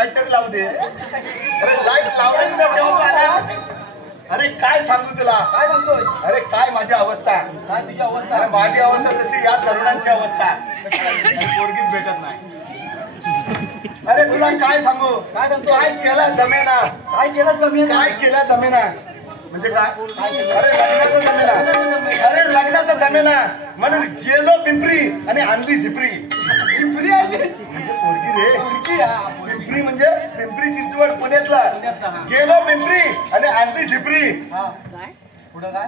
Light तरी लावू दे. अरे लाईट लावली ना तेव्हा आला. अरे काय सांगू तुला. काय सांगतोय. अरे काय माझी अवस्था. काय तुझी अवस्था. अरे माझी अवस्था तशी या तरुणांची अवस्था. पोरगीच भेटत नाही. अरे तुला काय सांगू. काय सांगतो. काय केला जमेना. काय केलं कमी. काय केला जमेना म्हणजे काय. अरे लग्नाचं जमेना. अरे लग्नाचं जमेना म्हणून गेलो पिंपरी आणि आणली झिपरी. पिंपरी आहे म्हणजे पोरगी रे. पिंपरी म्हणजे पिंपरी चिंचवड पुण्यातला. गेलो पिंपरी आणि आणली झिपरी. पुढं काय.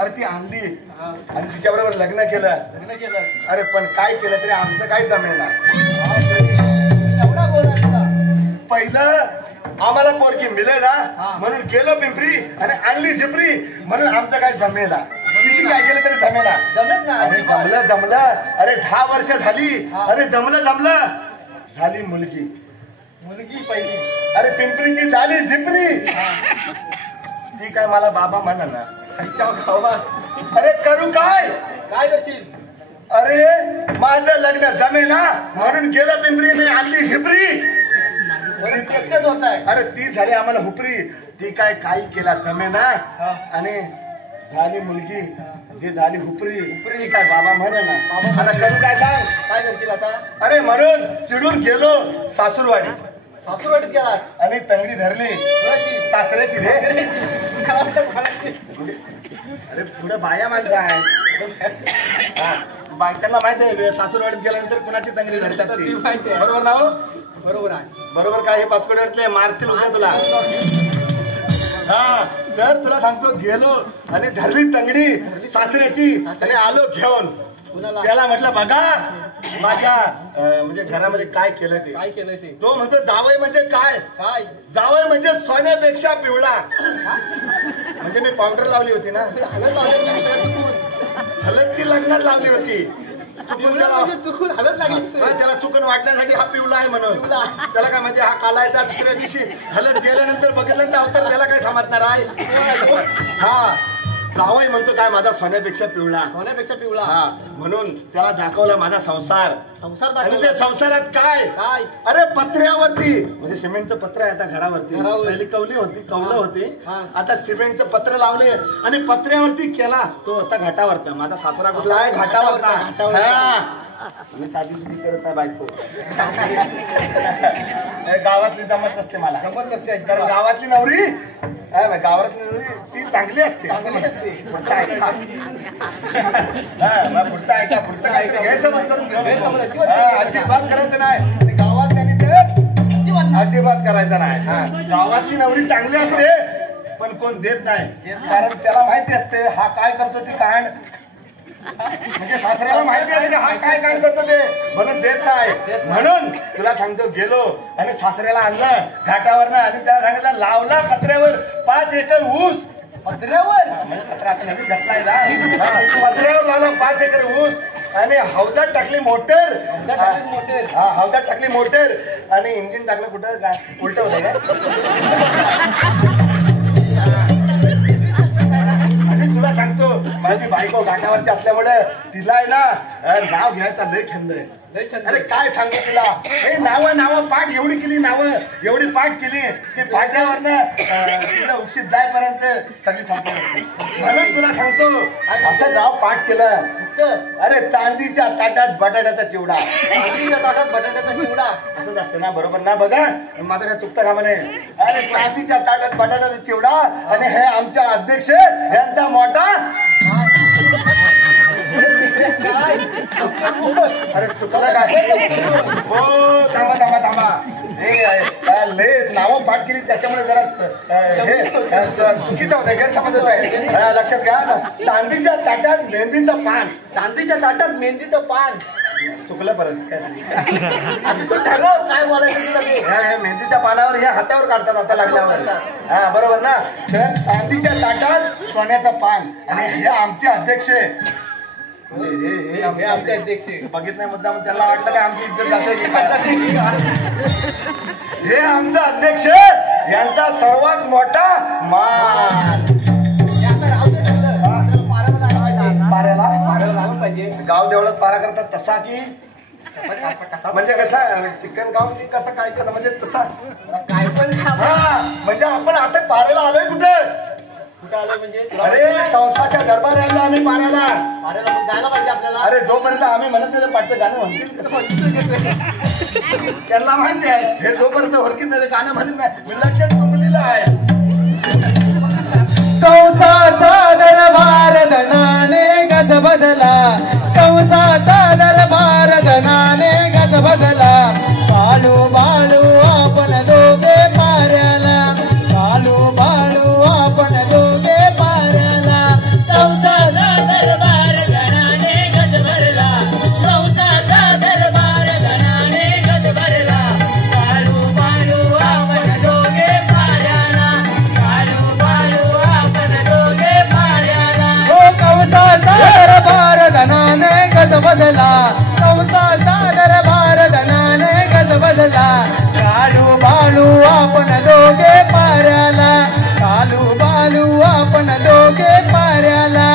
अरे ती आणली आणि तिच्या बरोबर लग्न केलं. लग्न केलं. अरे पण काय केलं तरी आमचं काय जमेना. एवढा बोला तुला. पहिलं आम्हाला पोरगी मिळे ना म्हणून गेलो पिंपरी आणि आणली झिपरी म्हणून आमचं काय जमेना. किती काय केलं तरी जमेना. जमत ना. अरे जमलं जमलं. अरे 10 वर्ष झाली. अरे जमलं जमलं. झाली मुलगी. मुलगी पहिली. अरे पिंपरीची झाली झिपरी. ती काय मला बाबा म्हणा ना. अरे करू काय. काय करशील. अरे माझं लग्न जमेना म्हणून गेलं पिंपरी आणली झिपरी. एकटेच होत आहे. अरे ती झाली आम्हाला हुपरी. ती काय काही केला जमेना आणि झाली मुलगी. जी झाली हुपरी. हुपरी काय बाबा म्हणे ना. आता करू काय सांग. काय करशील आता. अरे म्हणून चिडून गेलो सासूरवाडी. सासूरवाडीत गेला आणि तंगडी धरली सासऱ्याची रे. अरे पुढे बाया माणसं आहे. बायकांना माहिती आहे सासूरवाडीत गेल्यानंतर कुणाची तंगडी धरतात ती. बरोबर ना हो. बरोबर आहे. बरोबर काय. हे पाचकोड्यातले मारतील उद्या तुला. हा तर तुला सांगतो गेलो आणि धरली तंगडी सासऱ्याची आणि आलो घेऊन. त्याला म्हटलं बघा माझ्या म्हणजे घरामध्ये काय केलं ते. काय केलं ते. तो म्हणतो जावई म्हणजे काय. काय. जावई म्हणजे सोन्यापेक्षा पिवळा. म्हणजे मी पावडर लावली होती ना. हलत ती लग्नात लावली होती. चुकून हलत लागली. त्याला चुकून वाटण्यासाठी हा पिवळा आहे म्हणून. त्याला काय म्हणजे हा काला आहे. दुसऱ्या दिवशी हलत गेल्यानंतर बघितलं तर त्याला काय समजणार आहे. हा जावई म्हणतो काय माझा सोन्यापेक्षा पिवळा. सोन्यापेक्षा पिवळा. हा म्हणून त्याला दाखवला माझा संसार. संसार आणि दाखवला. त्या संसारात काय. काय. अरे पत्र्यावरती म्हणजे सिमेंटचं पत्र आहे आता घरावरती. पहिली कवली होती कौलं होती. आता सिमेंटचं पत्र लावले आणि पत्र्यावरती केला. तो होता घाटावरचा. माझा सासरा कुठला आहे घाटावरचा. मी साधी सुधी करत नाही बायको. गावातली जमत नसते मला. जमत नसते. कारण गावातली नवरी गावातली नवरी ती चांगली असते. पुढचं ऐका. पुढचं ऐका. पुढचं काय गैरसमज करून घेऊ. अजिबात करायचं नाही. गावात त्यांनी ते अजिबात करायचं नाही. गावातली नवरी चांगली असते पण कोण देत नाही. कारण त्याला माहिती असते हा काय करतो ती कांड. म्हणजे सासऱ्याला माहिती असते हा काय कांड करतो ते म्हणून देत नाही. म्हणून तुला सांगतो गेलो आणि सासऱ्याला आणलं घाटावर आणि त्याला सांगितलं लावला पत्र्यावर 5 एकर ऊस. पत्र्यावर. पत्रा आता नवीन घेतलाय ना. पत्र्यावर लावला 5 एकर ऊस आणि हौदात टाकली मोटर. हौदात टाकली मोटर आणि इंजिन टाकलं कुठं काय उलट होतं का. तुला सांगतो माझी बायको घाटावरची असल्यामुळे तिला आहे ना नाव घ्यायचा लय छंद आहे. अरे काय सांगू तुला. हे नावं पाठ एवढी केली. नावं एवढी पाठ केली की पाठ्यावरनं तिला उक्षित जायपर्यंत सगळी संपली. म्हणून तुला सांगतो असं नाव पाठ केलं. अरे चांदीच्या ताटात बटाट्याचा चिवडा. चांदीच्या ताटात बटाट्याचा चिवडा असंच असतं ना. बरोबर ना. बघा माझं काय चुकतं का म्हणे. अरे चांदीच्या ताटात बटाट्याचा चिवडा आणि हे आमच्या अध्यक्ष यांचा मोठा. अरे चुकलं काय. हो थांबा थांबा थांबा. हे लय नावं पाठ केली त्याच्यामुळे जरा हे चुकीचं होतं. गैरसमज होत आहे. लक्षात घ्या. चांदीच्या ताटात मेहंदीचं पान. चांदीच्या ताटात मेहंदीचं पान. चुकलं परत काय. तू ठरव काय बोलायचं तुला. मेहंदीच्या पानावर हे हातावर काढतात आता लागल्यावर. हा बरोबर ना. तर चांदीच्या ताटात सोन्याचं पान आणि हे आमचे अध्यक्ष. हे आमचे अध्यक्ष बघित नाही मुद्दा त्याला वाटलं काय आमची इज्जत जाते. हे आमचा अध्यक्ष यांचा सर्वात मोठा मान. पाऱ्याला गाव देवळात पारा करतात तसा की म्हणजे कसं चिकन खाऊन ती कसं काय कसं म्हणजे तसा काय पण खा. हा म्हणजे आपण आता पाऱ्याला आलोय कुठे कुठं आलं म्हणजे अरे कंसाच्या दरबाराला आम्ही पाऱ्याला अरे मग जायला पाहिजे आपल्याला. अरे जोपर्यंत आम्ही म्हणत नाही पाठचं गाणं म्हणतील कसं त्यांना माहिती आहे हे जोपर्यंत ओळखीत नाही गाणं म्हणत नाही विलक्षण तुंबलेलं आहे कंसाचा दरबार धनाने गज बदला कंसाचा दरबार धनाने गज बदला कालू बाळू आपण दोघे पाऱ्याला कालू बाळू आपण दोघे पाऱ्याला कंसाचा दरबार धनाने गज भरला कंसाचा दरबार धनाने गज भरला कालू बाळू आपण दोघे पाऱ्याला कालू बाळू आपण दोघे पाऱ्याला हो कंसाचा दरबार धनाने गज बदला कंसाचा दरबार धनाने गज बदला कालू बाळू आपण दोघे पाऱ्याला कालू बाळू आपण दोघे पाऱ्याला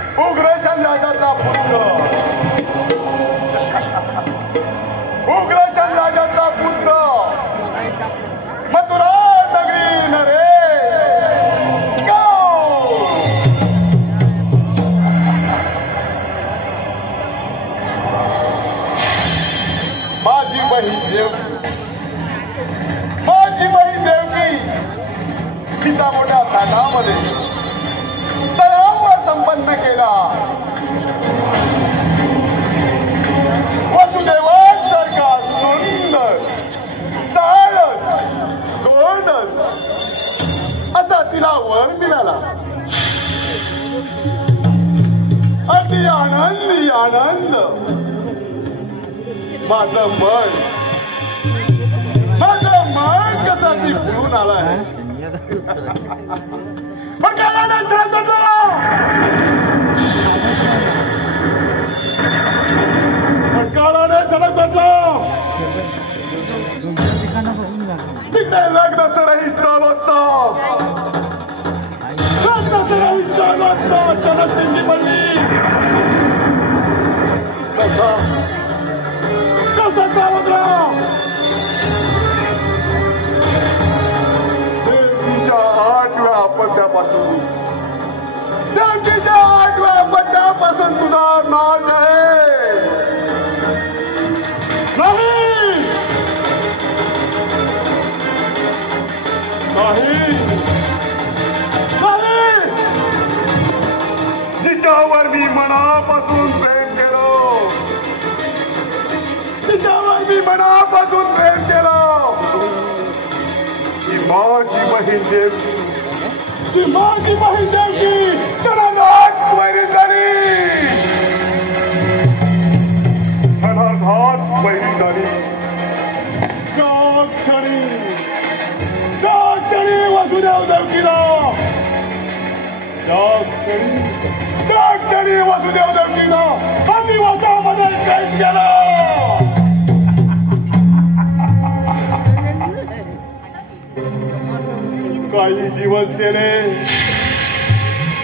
उग्रचंद्राचा पुत्र उग्रचंद्राचा पुत्र मथुरा नगरी नरे माझी बहीण देवकी तिचा मोठ्या ताटामध्ये सराव संपन्न केला वसुदेवांसारखा सुंदर सारस गोंडस असा तिला वर मिळाला अति आनंदी आनंद माझं मन कसा ती फिरून आलाय पण काळाने छान काळाने झलक बदला तिकडे लग्न सरही चालू असतं लग्न सरही चालू असतं जनक तिंगी पडली कसा सावधराव देवकीच्या 8व्या पद्यापासून देवकीच्या 8व्या पद्यापासून तुझा नाश आहे तिच्यावर मी मनापासून प्रेम केलो तिच्यावर मी मनापासून प्रेम केलं ती माझी बहीण देवकी ती माझी बहीण देवकी क्षणार्धात वैरी झाली क्षणार्धात वैरी झाली त्या क्षणी वसुदेव देवकीला त्या क्षणी वसुदेव देवकीला आदिवासामध्ये कैद केलं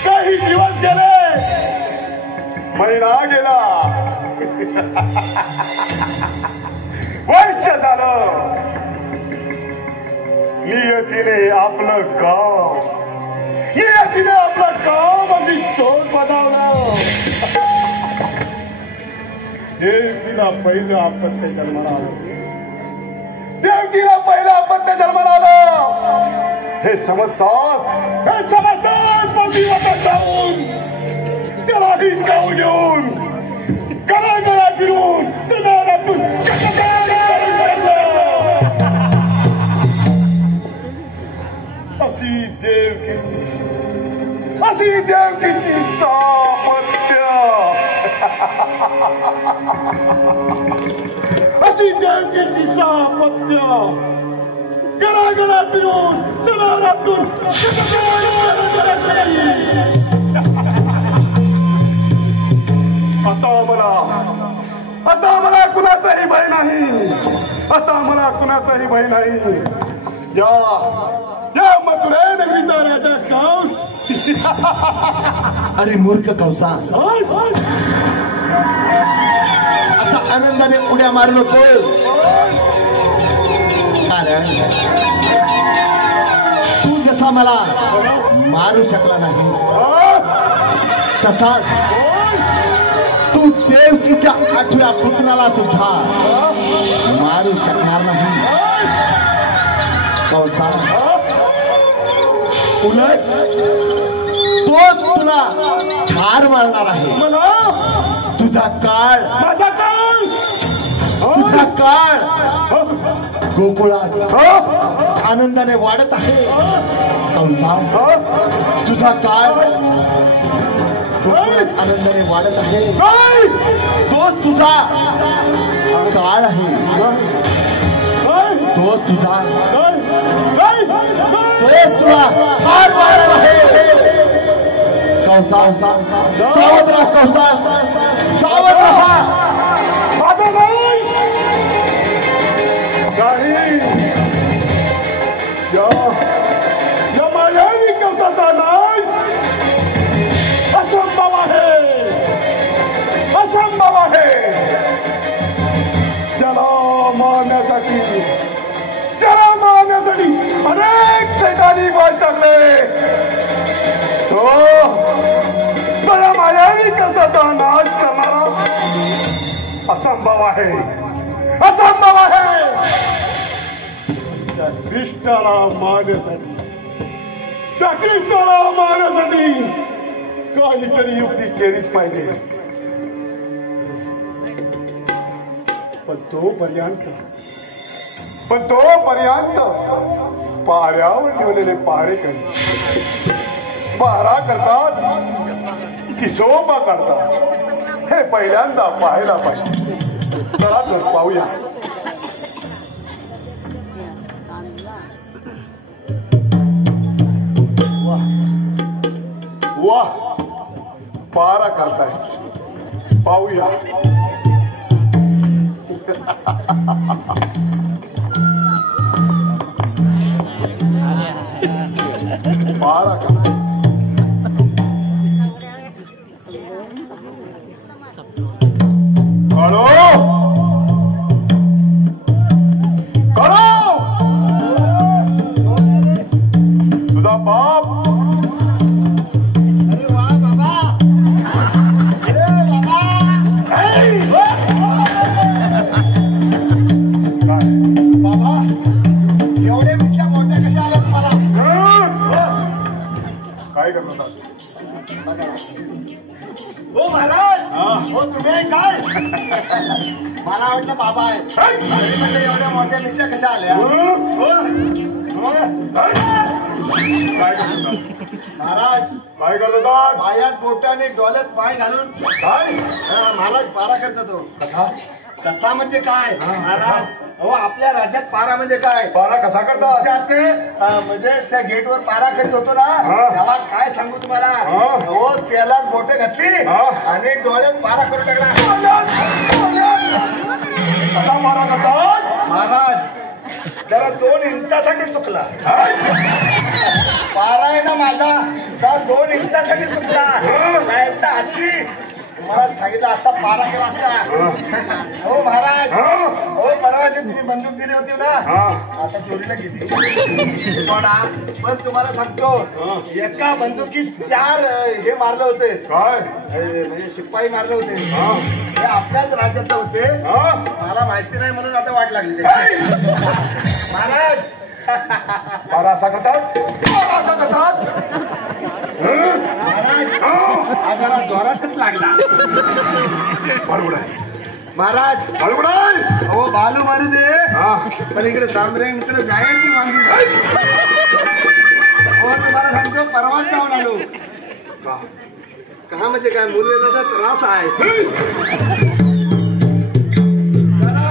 काही दिवस गेले महिना गेला वर्ष झालं नियतीने आपलं काम अगदी चोर बजावलं देवकीला पहिलं अपत्य जन्माला आलं. देवकीला पहिलं अपत्य जन्माला आलं. हे समजतात मोठी वाटत जाऊन त्याला हिसकावून घेऊन गळा फिरून सदारातून अशी देवकीची सापत्य. अशी देवकीची सापत्य गळा फिरून सदारातून आता मला कुणाचाही भय नाही. आता मला कुणाचाही भय नाही. या मथुरा नगरीचा राजा कंस. अरे मूर्ख कंसा, असा आनंदाने उड्या मारलो तो कारण तू जसा मला मारू शकला नाही तसाच तू देवकीच्या 8व्या पुत्राला सुद्धा मारू शकणार नाही. कंसा, उलट तोच तुला ठार मारणार आहे. तुझा काळ गोकुळात आनंदाने वाढत आहे. कंसा, तुझा काळ गोकुळात आनंदाने वाढत आहे. तोच तुझा काळ आहे. तोच तुझा तुला ठार मारणार आहे. कंसा, सावध राहा. कंसा, सावध राहा. माझा नाही या मायावी कंसाचा नाश असंभव आहे. असंभव आहे. जला मारण्यासाठी अनेक शैतानी वाट टाकले. तो या मायावी कंसाचा नाश करणारा असंभव आहे. असंभव आहे. त्या कृष्णाला मारण्यासाठी काहीतरी युक्ती केलीच पाहिजे. पण तोपर्यंत पाऱ्यावर ठेवलेले पहारेकरी पहारा करतात की शोभा काढतात हे पहिल्यांदा पाहायला पाहिजे. चला तर पाहूया. वाह, पहारा करतायत. पाहूया. पहारा करतायत. तुझा बाप हो महाराज. हो तुम्ही काय मला वाटलं बाबा आहे. म्हणजे एवढ्या मोठ्या मिशा कशा आल्या. महाराज काय करतात. पायात बोटाने डोळ्यात पाय घालून काय महाराज पारा करतो. तो कसा म्हणजे काय महाराज. हो आपल्या राज्यात पारा म्हणजे काय. पारा कसा करतात. म्हणजे त्या गेटवर पारा करीत होतो ना तेव्हा काय सांगू तुम्हाला. हो त्याला बोटे घातली आणि डोळ्यात पारा करून टाकला. कसा पारा करतात महाराज. जरा 2 इंचासाठी चुकला पारा आहे ना माझा. तर 2 इंचासाठी चुकला. नाही तर अशी मला सांगितलं असा पारा केला असता. हो महाराज. हो परवाची तुम्ही बंदूक दिली होती ना आता चोरीला गेली सोडा. पण तुम्हाला सांगतो एका बंदुकीत 4 हे मारले होते. काय म्हणजे शिपाई मारले होते. आपल्याच राज्यातले होते मला माहिती नाही म्हणून आता वाट लागली त्याची. महाराज मला असं करतात महाराज हा जरा जोरातच लागला. बरोबर आहे महाराज बरोबर आहे. हो बालू मारू दे पण इकडे सामरेंकडे जायची वांदी झाली. हो तुम्हाला सांगतो परवाच जाऊन आलो. का म्हणजे काय मुलवेदाचा त्रास आहे.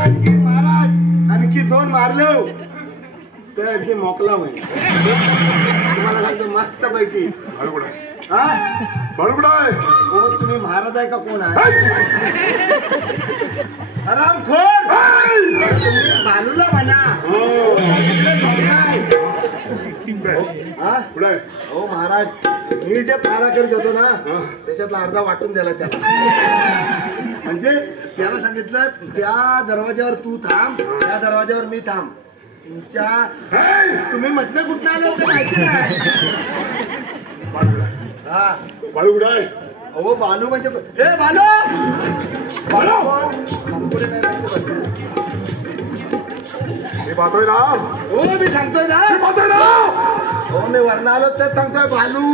आणखी महाराज आणखी 2 मारलो तर अगदी मोकला होईल. तुम्हाला सांगतो मस्त पैकी. बरोबर आहे हा बरोबर आहे. हो तुम्ही महाराज आहे का कोण आहे. हरामखोर तुम्ही बालूला म्हणा. हो महाराज मी जे पारा करत होतो ना त्याच्यातला अर्धा वाटून द्याला त्याला. म्हणजे त्याला सांगितलं त्या दरवाज्यावर तू थांब त्या दरवाज्यावर मी थांब. तुमच्या तुम्ही मधनं कुठं आले होते माहिती नाही. हा बरोबर आहे. हो बालू म्हणजे ए बालू मी पाहतोय ना हो मी सांगतोय ना मी पाहतोय ना. हो मी वरला आलो तर सांगतोय बालू.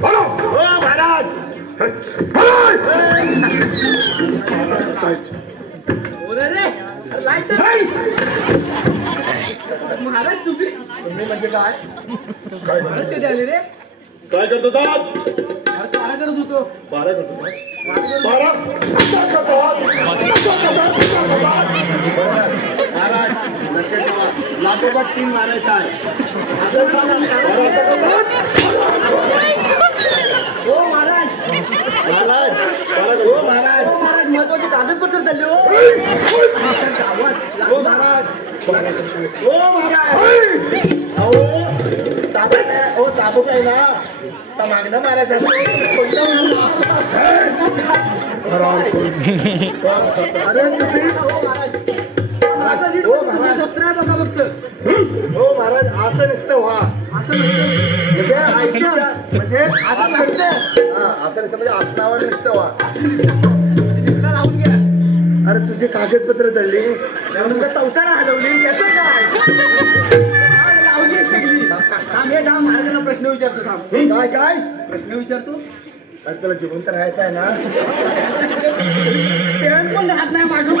बोलो हो महाराज महाराज तुम्ही तुम्ही म्हणजे काय महाराज कधी आले रे. काय करतो पारा करत होतो. बारा करतो महाराज लक्षात ठेवा लागोपाठ 3 मारायचा आहे. हो महाराज महाराज हो महाराज हो महाराज महत्वाचे कागदपत्र झाले. हो हो महाराज हो महाराज अहो चाबूक आहे. हो चाबूक आहे ना तर मागणं मारायचं अरे तुम्ही हो महाराज शस्त्र आहे बघा फक्त. हो महाराज असं नसतं व्हा. असं म्हणतो म्हणजे आयुष्याच्या म्हणजे असं नसतं. हा असं नसतं म्हणजे आसनावर नसतं व्हा. तिकडे लावून घ्या. अरे तुझे कागदपत्र दळली म्हणून तर चौथारा हलवली त्याचं काय लावली सगळी. थांब हे डाव महाराजांना प्रश्न विचारतो. थांब काय काय प्रश्न विचारतो. अरे तुला जिवंत राहायचं आहे ना. पेन पण राहत नाही मागून.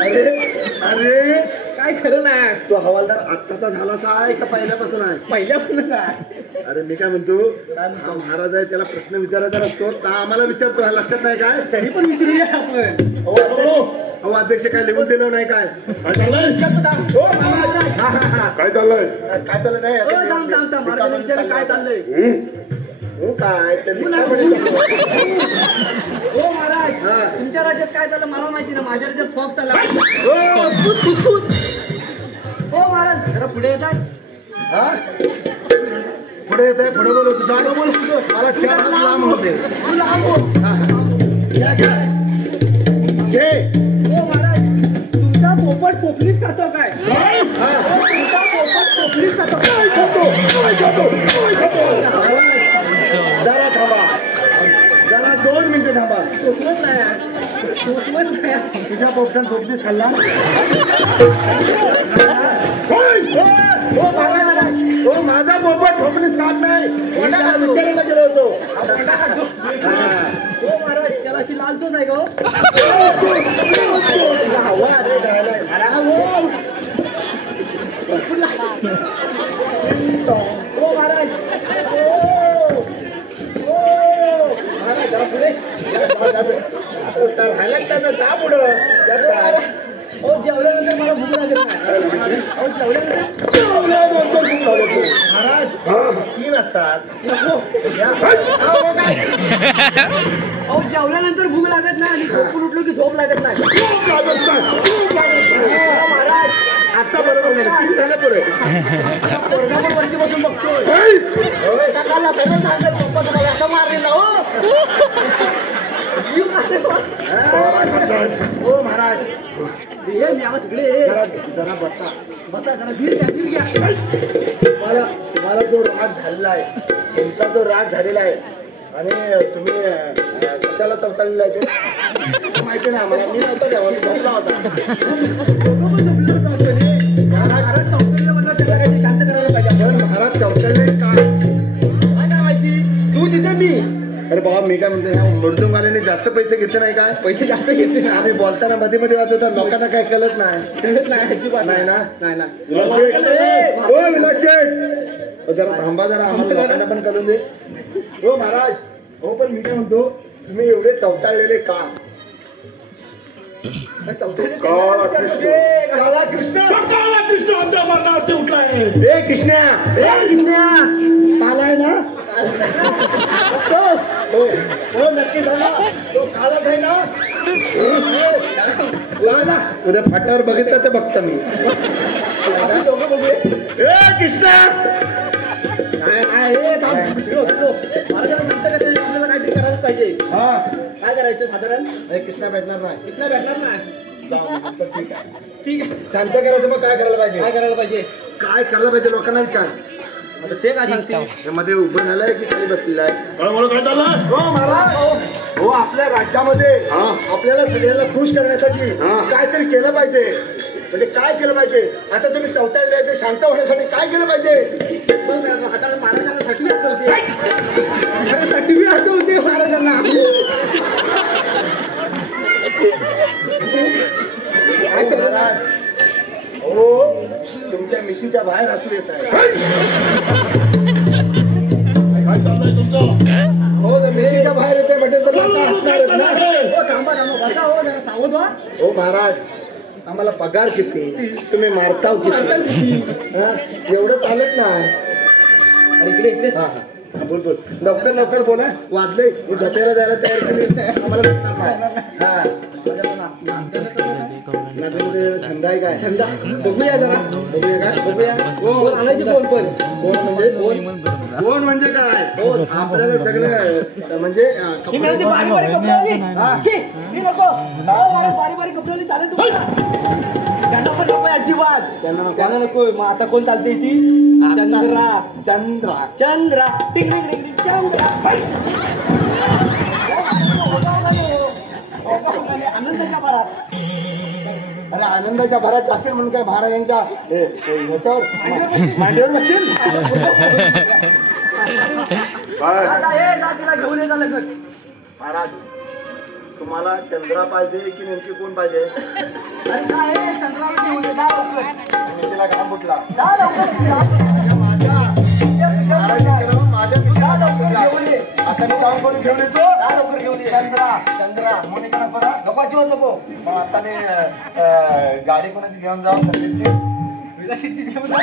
अरे काय खरं नाही. तो हवालदार आत्ताचा झालासा आहे का पहिल्यापासून आहे. पहिल्यापासून काय अरे मी काय म्हणतो हा महाराज आहे त्याला प्रश्न विचारायचा नसतो तर आम्हाला विचारतो. हा लक्षात नाही काय तरी पण विचारूया आपण. अहो अध्यक्ष काय लिहून दिलं नाही काय. काय चाललंय विचारतो थांब. हो महाराज. हा, हा, हा. काय चाललंय काय चाललं नाही हो थांब थांब थांब महाराज विचार काय चाललंय. हो काय ते हो महाराज तुमच्या राज्यात काय झालं मला माहिती ना. माझ्या राज्यात फॉग झाला. हो महाराज जरा पुढे येत आहे. हा पुढे येत आहे पुढे बोलव तुझा मला 4 हात लांब होते. तू लांब हो. या घ्या. घे हो महाराज तुमचा पोपट पोपलीच खातो काय. हा. तुमचा पोपट पोपलीच खातो. जरा थांबा जरा 2 मिनिटं थांबा. सोचवत नाही सोचवत नाही. तुझ्या पोपटात झोपलीस खाल्ला. हो माझा पोपट झोपलीस खात नाही. विचारायला गेलो होतो. हो महाराज त्याला अशी लाल चोच आहे का हो. हो महाराज महाराज जरा पुढे. जा पुढं. हो जेवल्यानंतर मला भूक लागत नाही. हो जेवल्यानंतर महाराज 3 असतात. अहो जेवल्यानंतर भूक लागत नाही आणि झोपून उठलो की झोप लागत नाही. हो महाराज आता बरोबर झालं. 3 झालं पुढे. पोरगावर वरती बसून बघतोय. सकाळला सगळं सांगत पप्पा तुम्हाला असं मारलेलं हो. हो महाराज ये म्याव तिकडे जरा बसा. बसा जरा धीर घ्या. मला जो राग झालेला आहे तुमचा जो राग झालेला आहे आणि तुम्ही कशाला चौकाळलेला आहे ते माहिती नाही आम्हाला. मी नव्हता तेव्हा, मी झोपला होता. महाराज चौकटीला म्हणलं त्याला काहीतरी शांत करायला पाहिजे. पण महाराज चौकाळले काय काय माहिती तू तिथे मी. अरे बाबा मी काय म्हणतो, ह्या मृदुंगवाल्याने जास्त पैसे घेतले नाही काय? पैसे जास्त घेतले ना. आम्ही बोलताना मध्ये मध्ये वाचवतात, लोकांना काय कळत नाही. कळत नाही अजिबात. नाही ना? नाही ना. विलास शेठ, हो विलास शेठ, जरा थांबा जरा, आम्हाला लोकांना पण कळून दे. हो महाराज, हो पण मी काय म्हणतो, तुम्ही एवढे चौटाळलेले का? काळा कृष्ण, काळा कृष्ण, काळा कृष्ण म्हणतो मरणावरती उठलाय. ए कृष्णा, ए कृष्णा, पालाय ना? हो हो नक्की सांगा, तो काळाच आहे ना? उद्या फाट्यावर बघितलं तर बघता मी. दोघं बघूया. ए कृष्णा, महाराजांना सांगता का ते आपल्याला काहीतरी करायला पाहिजे. हा काय करायचं साधारण. ए कृष्णा भेटणार नाही. इथनं भेटणार नाही. जाऊ दे, ठीक आहे. ठीक आहे. शांत करायचं, मग काय करायला काय पाहिजे? करायला पाहिजे. काय करायला पाहिजे लोकांना विचार. आता ते काय सांगते. हे मध्ये उभं झालंय की खाली बसलेलं आहे? हो महाराज, हो आपल्या राज्यामध्ये आपल्याला सगळ्यांना खुश करण्यासाठी काहीतरी केलं पाहिजे. म्हणजे काय केलं पाहिजे? आता तुम्ही चौथ्याला ते शांत होण्यासाठी काय केलं पाहिजे? हाताला महाराजांना साठी होते महाराजांना. महाराज, हो तुमच्या मिशीच्या बाहेर असू येत आहे. हो तर मिशीच्या बाहेर येते म्हटलं तर लोकं हसणारच ना. हो थांबा थांबा बसा. हो जरा सावध व्हा. हो महाराज, आम्हाला पगार किती, तुम्ही मारताव किती? एवढं चालत नाही. अरे इकडे इकडे. हा हा बोल बोल, लवकर लवकर बोला. वाजले, मी झोपेला जायला तयार केली, आम्हाला भेटणार नाही. हा नाचण्यामध्ये छंद आहे काय? छंद बघूया जरा. बघूया काय? बघूया. कोण आणायची कोण पण. कोण म्हणजे कोण म्हणजे काय? आपल्याला सगळं म्हणजे ही म्हणजे बारी बारी कपडेवाली. शी, ही नको. बारी बारी कपडेवाली चालेल तुम्हाला. त्यांना पण नको अजिबात. त्यांना नको. मग आता कोण चालते ती? चंद्रा. चंद्रा चंद्रा टिंग टिंग टिंग टिंग चंद्रा. आनंदाच्या भरात. अरे आनंदाच्या भरात असेल म्हणून काय महाराजांच्या ह्याच्यावर मांडीवर बसेल? तिला घेऊन येता लगत. महाराज, तुम्हाला चंद्रा पाहिजे की नेमकी कोण पाहिजे? अरे काय चंद्राला घेऊन येता लवकर. मिशीला घाम फुटला. जा लवकर. माझ्या मिशीला घाम फुटला. आता मी काम करून घेऊन येतो. जा लवकर घेऊन ये. चंद्रा चंद्रा कोणी करा बरं? नको अजिबात नको. मग आता मी गाडी कोणाची घेऊन जाऊ सर्विसची? विलासितची घेऊन जा.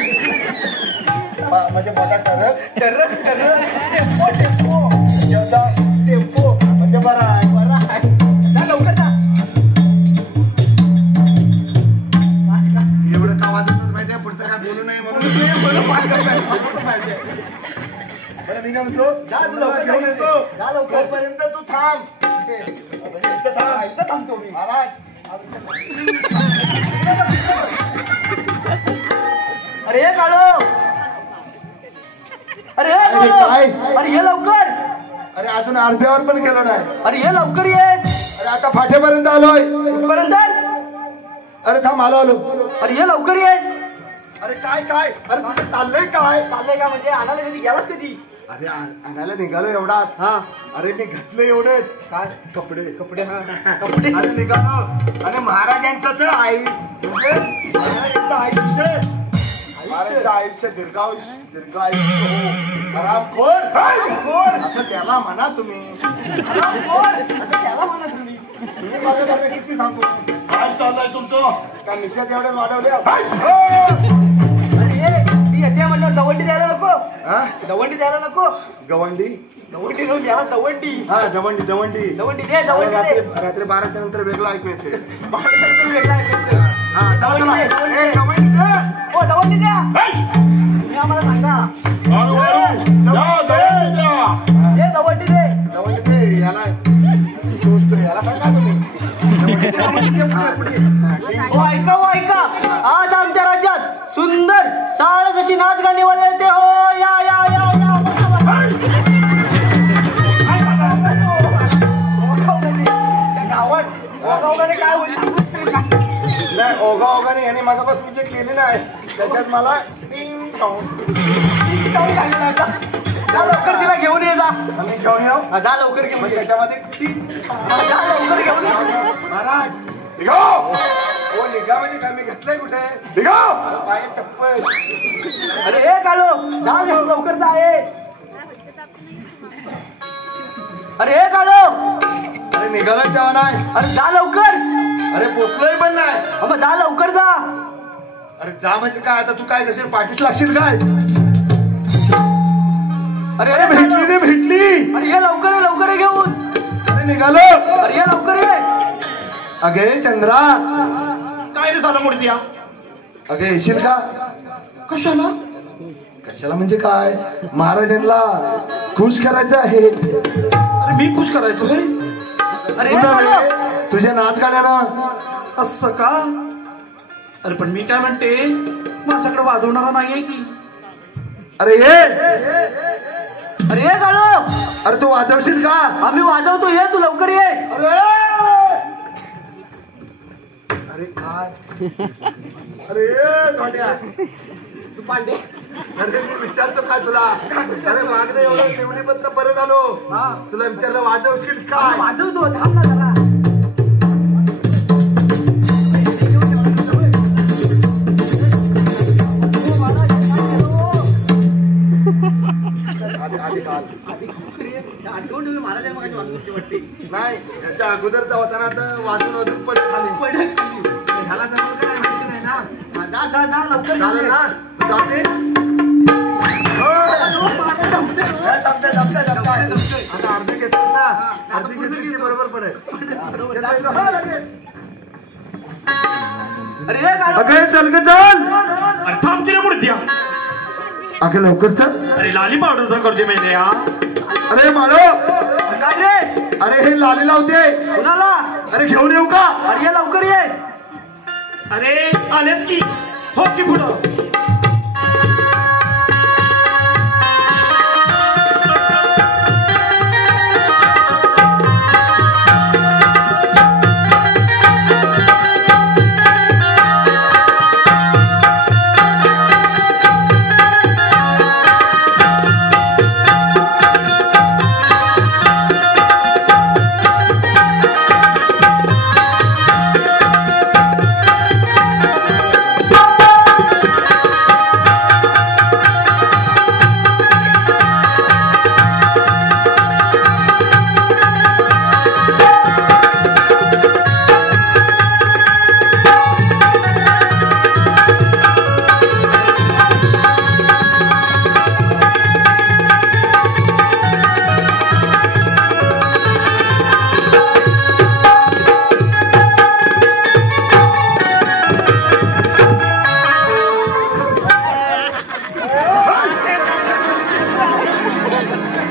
म्हणजे मोठा ट्रक टर्रक टर्रक टेम्पो टेम्पो घेऊन जा. टेम्पो म्हणजे बरं आहे. बरं आहे. जा लवकर जा. एवढं का वाजतच माहिती आहे, पुढचं काय बोलू नये म्हणून. बरं मी काय म्हणतो, जा तू तुला लवकर घेऊन येतो. जा लवकर. तोपर्यंत तू थांब. इथं थांब. इथं थांबतो मी. महाराज, अरे हे काढो. अरे हे अरे काढो. काय? अरे ये लवकर. अरे अजून अर्ध्यावर पण गेलो नाही. अरे ये लवकर ये. अरे आता फाट्यापर्यंत आलोय. पर्यंत. अरे थांब, आलो आलो. अरे ये लवकर ये. अरे काय काय? अरे तुझं चाललंय काय? चाललंय का म्हणजे आणायला कधी गेलास कधी. अरे आणायला निघालो एवढाच. हा अरे मी घातलं एवढेच काय कपडे. कपडे. हा कपडे. अरे निघालो. अरे महाराजांचं तर आई म्हणजे महाराजांचं आयुष्य, महाराजांचं आयुष्य दीर्घायुष्य दीर्घायुष्य हो. हरामखोर असं त्याला म्हणा तुम्ही. त्याला म्हणा तुम्ही. तुम्ही माझं माझं किती सांगू? काय चाललंय तुमचं? काय मिशात एवढ्या वाढवल्या? अरे ती येते म्हणलं दवंडी द्यायला नको. हा? दवंडी द्यायला नको. गवंडी? दवंडी घेऊन याला दवंडी. हा दवंडी दवंडी. दवंडी दे दवंडी दे. रात्री 12च्या नंतर वेगळं ऐकू येते. बाहेर वेगळा आहे. हा दवंडी दे, दवंडी दे. दवंडी दे. हो दवंडी द्या. तुम्ही आम्हाला सांगा. दे दवंडी दे. दवंडी दे. याला सांगा तुम्ही. हो ऐका हो ऐका. आज आमच्या राज्यात सुंदर साळ जशी नाच गाणीवाले येते. हो या या या या. ओघाने काय होईल नाही ओघा ओघाने यांनी मागापासून जे केले नाही त्याच्यात मला टिंग टॉंग जा लवकर तिला घेऊन ये जा आम्ही घेऊन येऊ जा लवकर घेऊन मग ये त्याच्यामध्ये टिंग जा लवकर घेऊन ये महाराज निघा हो निघा म्हणजे काय मी घेतलंय कुठे निघा पाय चप्पल अरे हे कालो जा लवकर जा ये अरे हे कालो अरे निघाला तेव्हा नाही अरे जा लवकर अरे पोचलोय पण नाही अबा जा लवकर जा अरे जा म्हणजे काय आता तू काय कशी पाठीस लागशील काय अरे अरे भेटली रे भेटली अरे ये लवकर ये घेऊन अरे निघालो अरे ये लवकर ये अगे चंद्रा काय रे झालं मूर्त्या अगे येशील का कशाला कशाला म्हणजे काय महाराजांना खुश करायचं आहे अरे मी खुश करायचो रे अरे हे तुला कालो रे, तुझ्या नाच गाण्यानं असं का अरे पण मी काय म्हणते माझ्याकडे वाजवणारा नाहीये की अरे ये अरे हे कालो अरे तू वाजवशील का आम्ही वाजवतो ये तू लवकर ये अरे अरे काय अरे धोंड्या तू पांडे अरे मी विचारतो काय तुला अरे मागणं एवढं निवडी बदल परत आलो तुला विचारलं वाजवशील काय वाजवतो थांब ना जरा नाही याच्या अगोदरचा होता ना तर वाजून वाजून पण खाली ह्याला जमलं काय माहिती नाही ना लवकर झालं ना जाते आता अर्धे घेतलीस ना अर्धी घेतलीस की बरोबर पडेल अरे हे कालो अगे चल ग चल अरे थांब की रे मूर्त्या अगे लवकर चल अरे लाली पावडर करते म्हणजे हा अरे मालो काय रे अरे हे लाली लावते कुणाला अरे घेऊन येऊ का अरे ये लवकर ये अरे आलेच की हो की पुढं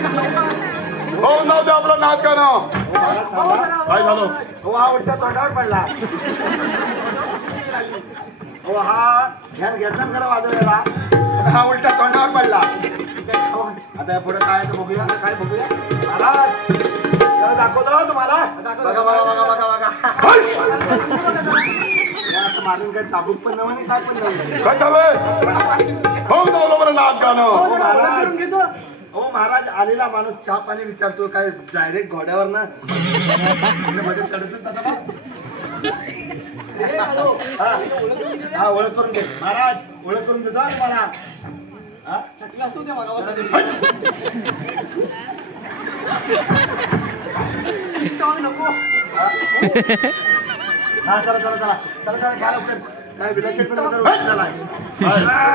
हो नाव दे आपलं नाच गाणं काय झालं हो हा उलटा तोंडावर पडला हो हा ध्यान घेतला खरं वाजवलेला हा उलटा तोंडावर पडला आता पुढे काय तर बघूया काय बघूया महाराज जरा दाखवतो तुम्हाला बघा बघा बघा बघा बघा मारून काय चाबूक पण नव्हे काय पण नव्हे काय चालूय हो नाव बरं नाच गाणं महाराज घेतो हो महाराज आलेला माणूस चहा पाणी विचारतो काय डायरेक्ट घोड्यावर ना मध्ये चढतो तसा बा हा ओळख करून दे महाराज ओळख करून देतो तुम्हाला नको हा चला चला चला चला चला घ्या लवकर काय विलासेट झालाय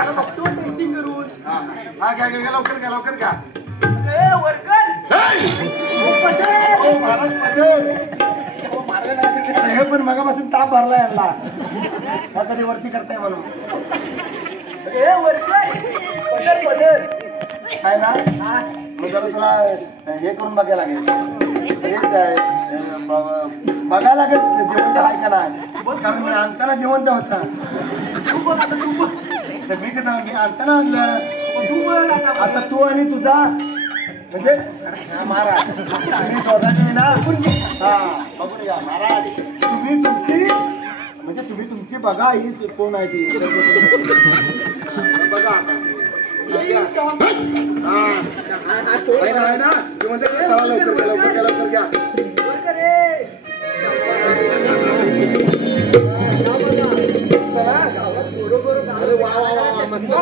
बघतो टेस्टिंग करून हा घ्या घ्या लवकर घ्या लवकर घ्या ए वर्कर हो महाराज मध्ये हे पण मगापासून ताप भरला यांना हा कधी वरती करताय म्हणून ए वर्कर पदर पदर काय ना मग जरा तुला हे करून बघायला लागेल बघायला लागेल जिवंत आहे का नाही कारण मी आणताना जिवंत होता तू बघ आता तू बघ तर मी कसं मी आणताना आणलं तू बघ आता आता तू आणि तुझा म्हणजे महाराज तुम्ही दोघांनी ना हा बघून घ्या महाराज तुम्ही तुमची म्हणजे तुम्ही तुमची बघा ही कोण आहे ती बघा आता आहे ना तू म्हणते चला लवकर घ्या अरे वा वा वा मस्त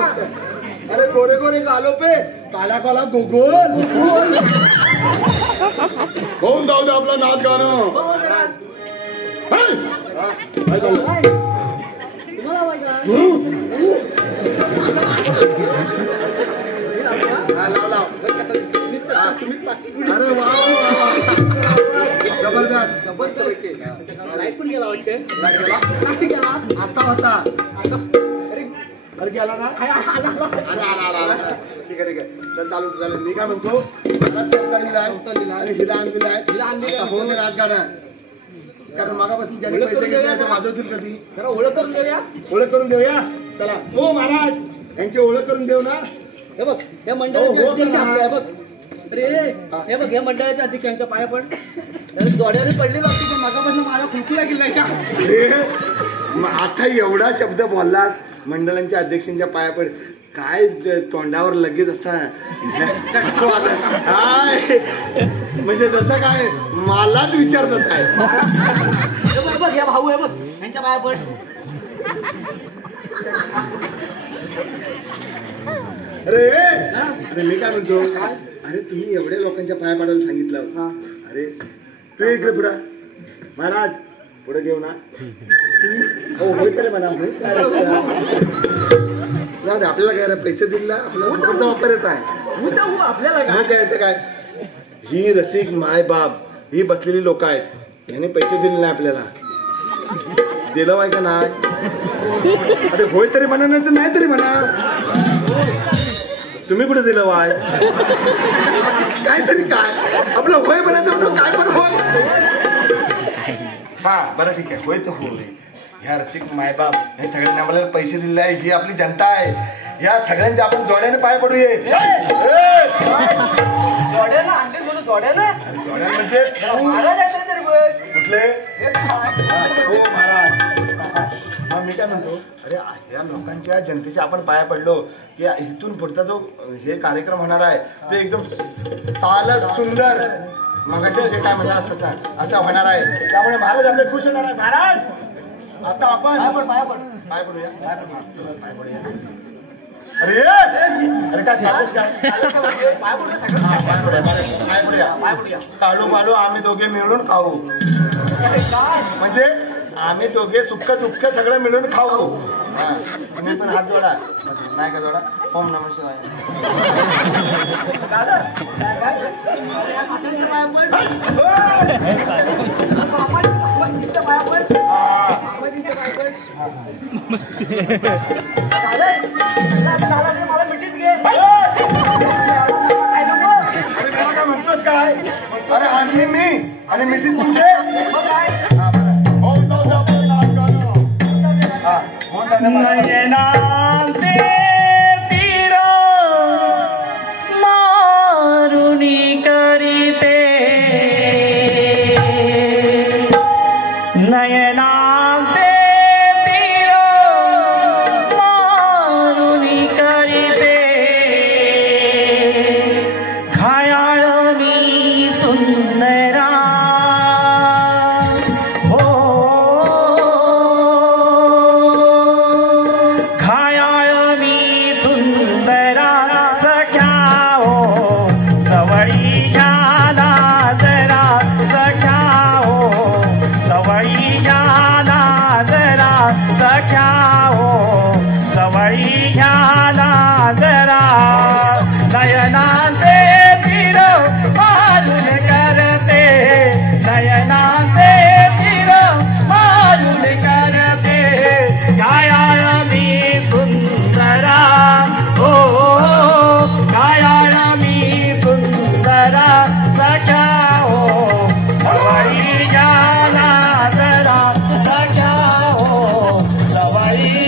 अरे गोरे गोरे गालो पे काला काला गोगोल होऊन जाऊ दे आपला नाच गाणं अरे वा जबरदस्त लाईट पण गेला वाटते आता होता अरे गेला ना अरे आला ठीक आहे तर चालू मी काय म्हणतो हिला आणलेला आहे होऊन राजकारण कारण मागापासून ज्यांनी पैसे घेतले ते वाजवतील कधी जरा ओळख करून देऊया चला हो महाराज यांची ओळख करून देऊ ना हे बघ या मंडळाचे अध्यक्ष आपले आहे बघ अरे हे बघ या मंडळाच्या अध्यक्षांच्या पाया पड जोड्याने पडले बाबती पण मागापासून मला खुलखुला किल्ल्याच्या आता एवढा शब्द बोललास मंडळांच्या अध्यक्षांच्या पाया पड काय तोंडावर लगेच असा कसं वाटत काय म्हणजे जसं काय मलाच विचारतात काय बघ या भाऊ आहे बघ यांच्या पाया पड अरे मी काय म्हणतो अरे तुम्ही एवढ्या लोकांच्या पाया पाडायला सांगितलं अरे तू इकडे पुढा महाराज पुढे घेऊ ना म्हणा आपल्याला काय पैसे दिला आपल्याला वापर येत आहे आपल्याला काय काय ही रसिक माय बाप ही बसलेली लोक आहेत यांनी पैसे दिले नाही आपल्याला दिलं आहे का नाही अरे होय तरी म्हणा नाही तर नाही तरी म्हणा तुम्ही कुठे दिलं वाय काहीतरी काय आपलं होय म्हणायचं काय पण होय हा बरं ठीक आहे होय तर होय ह्या रसिक मायबाप हे सगळ्यांनी आम्हाला पैसे दिले आहे ही आपली जनता आहे या सगळ्यांच्या आपण जोड्याने पाय पडूये म्हणजे कुठले हो महाराज मी काय म्हणतो अरे या लोकांच्या जनतेच्या आपण पाया पडलो की इथून पुढचा जो हे कार्यक्रम होणार आहे ते एकदम सालच सुंदर मगाशी जे काय म्हणणार तसा असं होणार आहे त्यामुळे महाराज आपले खुश होणार आहे महाराज आता आपण पाय पडूया अरे अरे काय चालूच काय काढू पाडू आम्ही दोघे मिळून खाऊ म्हणजे आम्ही दोघे सुख दुःख सगळं मिळून खाऊ तुम्ही पण हात जोडा नाही का जोडा ओम नमः शिवाय मला मिठीत घे काय म्हणतोस काय अरे आणली मी आणि मिठीत तुमचे नयनांचे तीर मारुनी करीते नयनांचे तीर मारुनी करीते घायाळ मी सुंदरा नयनांचे तीर मारून करते नयनांचे तीर मारून करते घायाळ मी सुंदरा ओ घायाळ मी सुंदरा सख्या हो सवई ज्ञाना जरा सख्या हो सवई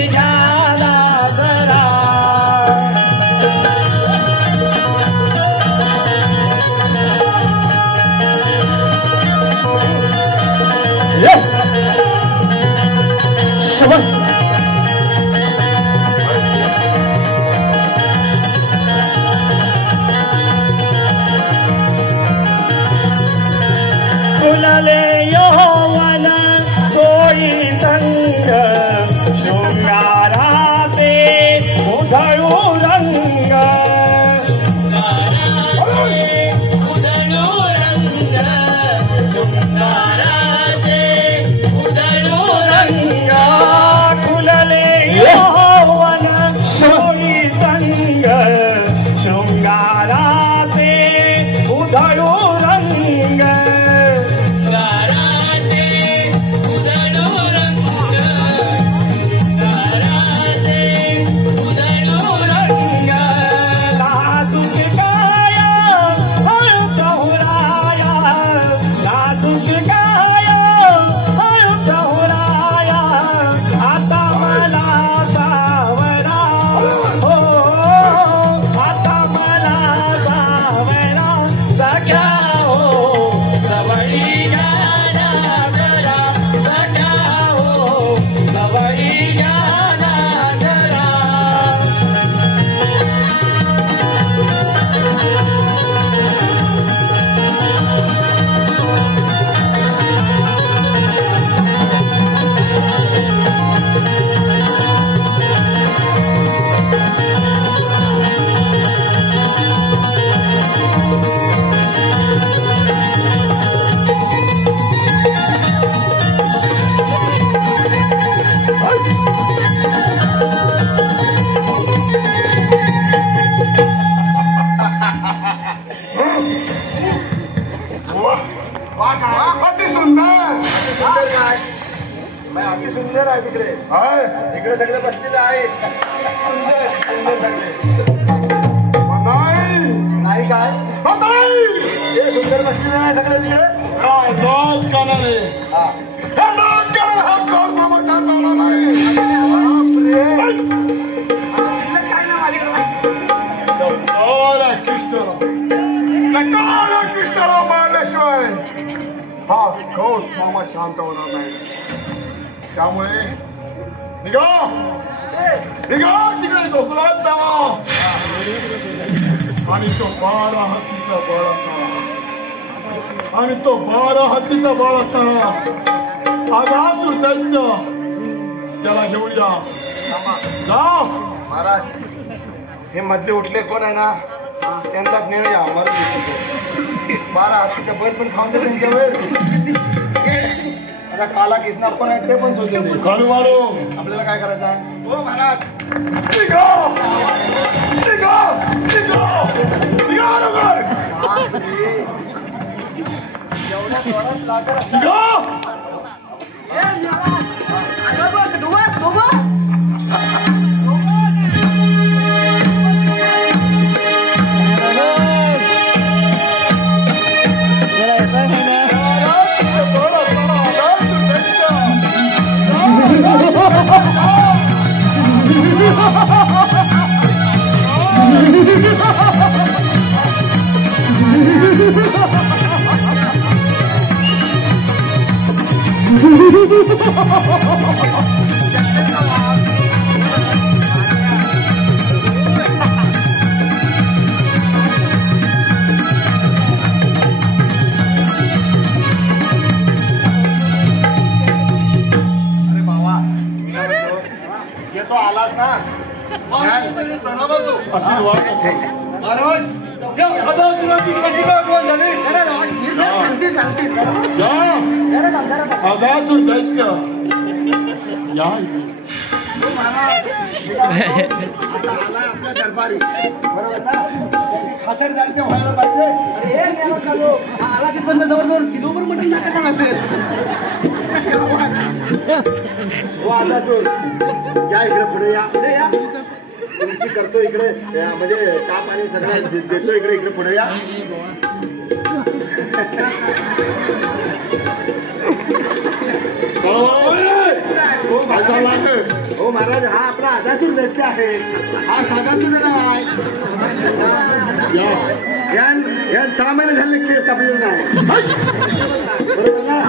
अति सुंदर आहे तिकडे तिकडे सगळे बसलेले आहेत सुंदर सगळे नाही काय ते सुंदर बसलेले आहे सगळे तिकडे कृष्णराव मारल्याशिवाय हा गौस मामा शांत होणार नाही. त्यामुळे निघा तिकडे गोकुळात जावा आणि तो 12 हत्तीचा बळ असणारा आणि तो 12 हत्तीचा बळ असणारा आगासूर दैत्य त्याला घेऊन या. जा महाराज हे मधले उठले कोण आहे ना त्यांनाच नेऊया मारून 12 हत्तीचा बैल पण खाऊन दे त्यांच्यावर. आता काला किसना पण आहे ते पण शोधून दे. काढू मारू आपल्याला काय करायचं आहे? हो महाराज एवढ्या जोरात लागत तो आलाच ना आशीर्वाद महाराज या अदासुराची कशी काय आठवण झाली? अगासूर दैत्य या आता आला आपल्या दरबारी बरोबर ना खासर जाणते व्हायला पाहिजे. आला की पण जवळजवळ किलोभर मटण टाकायचं लागेल. हो आता सोड या इकडे पुढे या तुमची करतो इकडे म्हणजे चहा पाणी सगळं देतो इकडे पुढे या. हो महाराज हा आपला आदासूर दैत्य आहे. हा साधासूर आहे. या 6 महिने झाले केस कापलेले नाही बरोबर ना.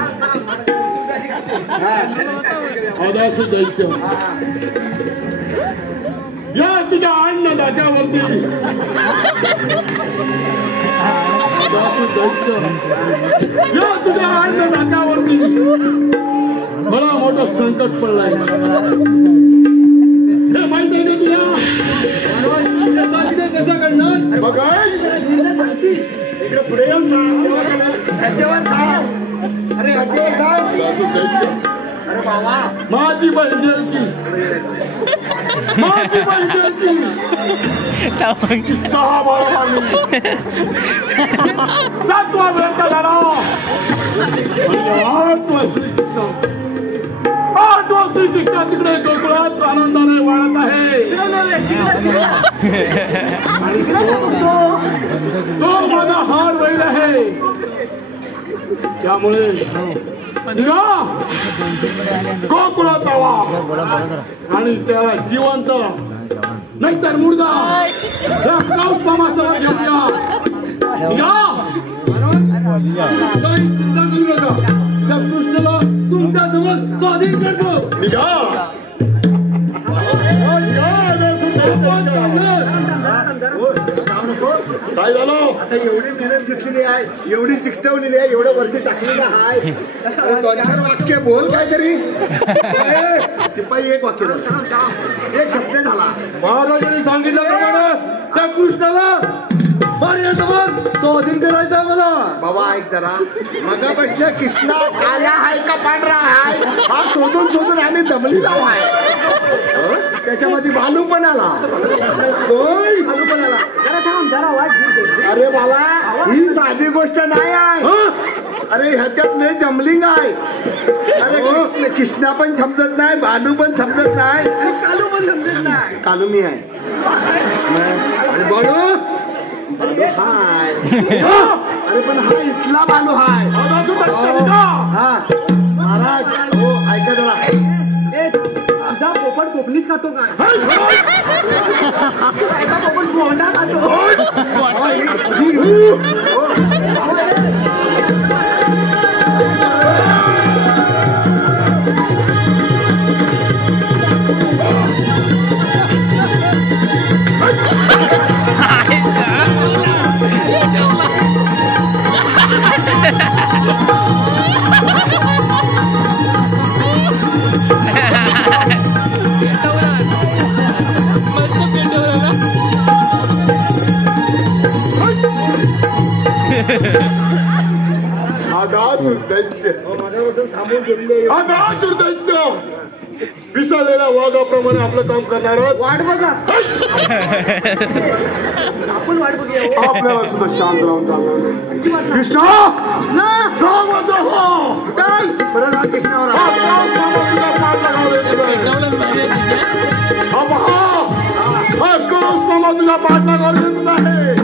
अगासूर दैत्य या तुझ्या अन्नदात्यावरती अगासूर दैत्य या तुझ्या अन्नदात्यावरती मला मोठं संकट पडलंय. हे माहित आहे ना तुला कसं करणार बघा इकडे पुढे येऊन ह्याच्यावर अरे ह्याच्यावर अरे बाबा माझी बहिणी माझी बहिणी 6 बारा मारली 7वा व्यर्थ झाला. 8 वा श्रीकृष्ण तिकडे गोकुळात आनंदाने वाढत आहे. तो माझा हार बैल आहे. त्यामुळे गोकुळात जावा आणि त्याला जिवंत नाहीतर मुर्दा मामासह घेऊन या. काही चिंता करू नका. त्या कृष्णाला तुमच्या जवळ स्वाधीन करतो. काय झालं आता एवढी मेहनत घेतलेली आहे एवढी चिकटवलेली आहे एवढं वरती टाकलेलं आहे. 2-4 वाक्य बोल काहीतरी. शिपाई एक वाक्य एक शब्द झाला. महाराजांनी सांगितल्याप्रमाणे त्या कृष्णाला स्वाधीन करायचा मला. बाबा ऐक जरा मगापासून कृष्णा काळ्या आहे का पांढरा आहे हा शोधून आम्ही दमलेला आहे. त्याच्यामध्ये भालू पण आला. अरे बाबा ही साधी गोष्ट नाही आहे. अरे ह्याच्यात लय जमलिंग आहे. अरे कृष्णा पण समजत नाही, भानू पण समजत नाही, आणि कालू पण समजत नाही. कालू मी आहे. अरे बाळू हाय. अरे पण हा इथला बालू हाय. हा महाराज हो ऐका जरा. ए, तुझा पोपट कोकणीच खातो काय? एका पोपट बोंडा खातो. विसरलेल्या वाघाप्रमाणे आपलं काम करणार आहोत. वाट बघा. आपण वाट बघूया. आपल्याला सुद्धा शांत राहून चालणार नाही. कृष्णा बरं ना कृष्णावर तुला पाठ लागावं आहे.